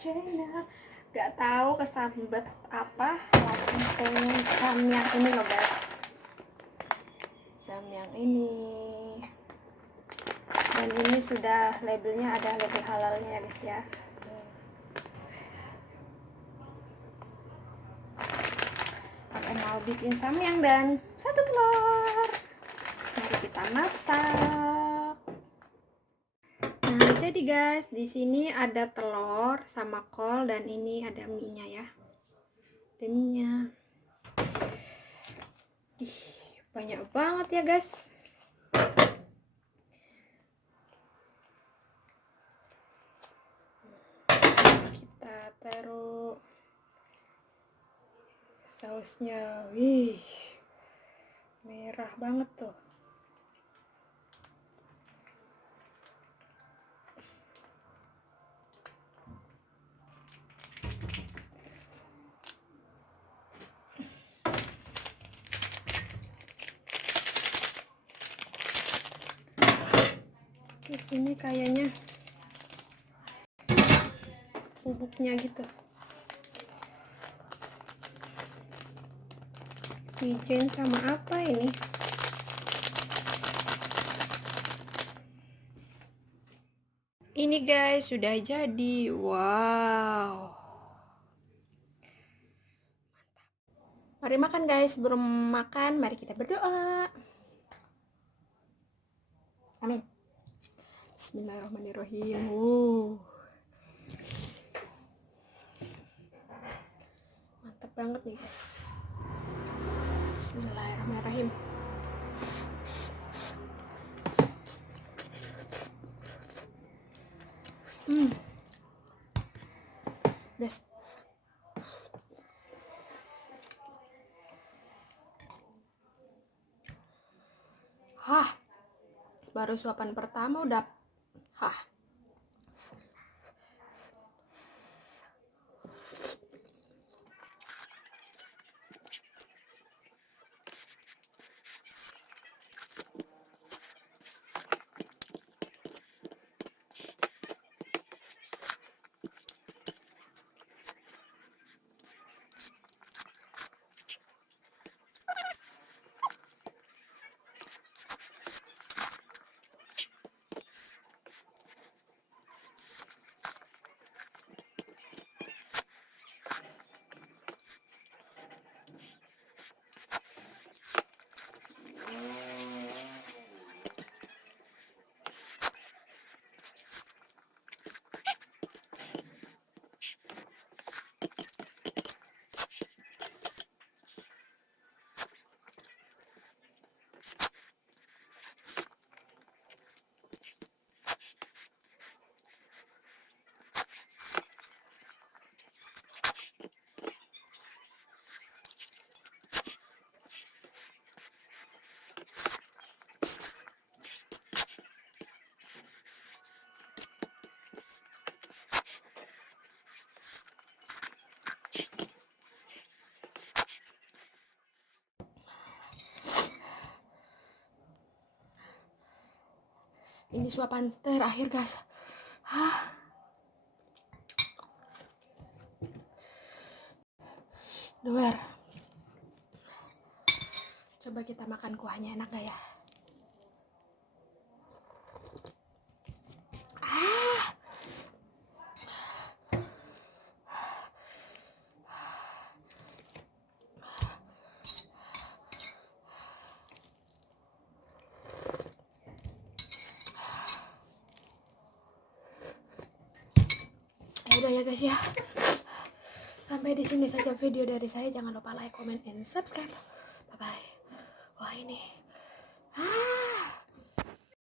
channel. Gak tahu kesambet apa langsung samyang ini loh guys. Samyang ini. Dan ini sudah labelnya, ada label halalnya ya guys ya. Aku mau bikin samyang dan 1 telur. Mari kita masak. Nah, jadi guys, di sini ada telur sama kol dan ini ada mie-nya ya. Ada mie-nya. Ih, banyak banget ya guys. Kita taruh sausnya. Wih, merah banget tuh. Di sini kayaknya bubuknya gitu. Wijen sama apa ini? Ini guys sudah jadi. Wow. Mari makan guys. Sebelum makan mari kita berdoa. Amin. Bismillahirrahmanirrahim. Mantap banget nih guys. Bismillahirrahmanirrahim. Best. Baru suapan pertama udah ini suapan terakhir guys. Luar. Coba kita makan kuahnya, enak gak ya? Udah ya guys ya. Sampai di sini saja video dari saya. Jangan lupa like, comment, and subscribe.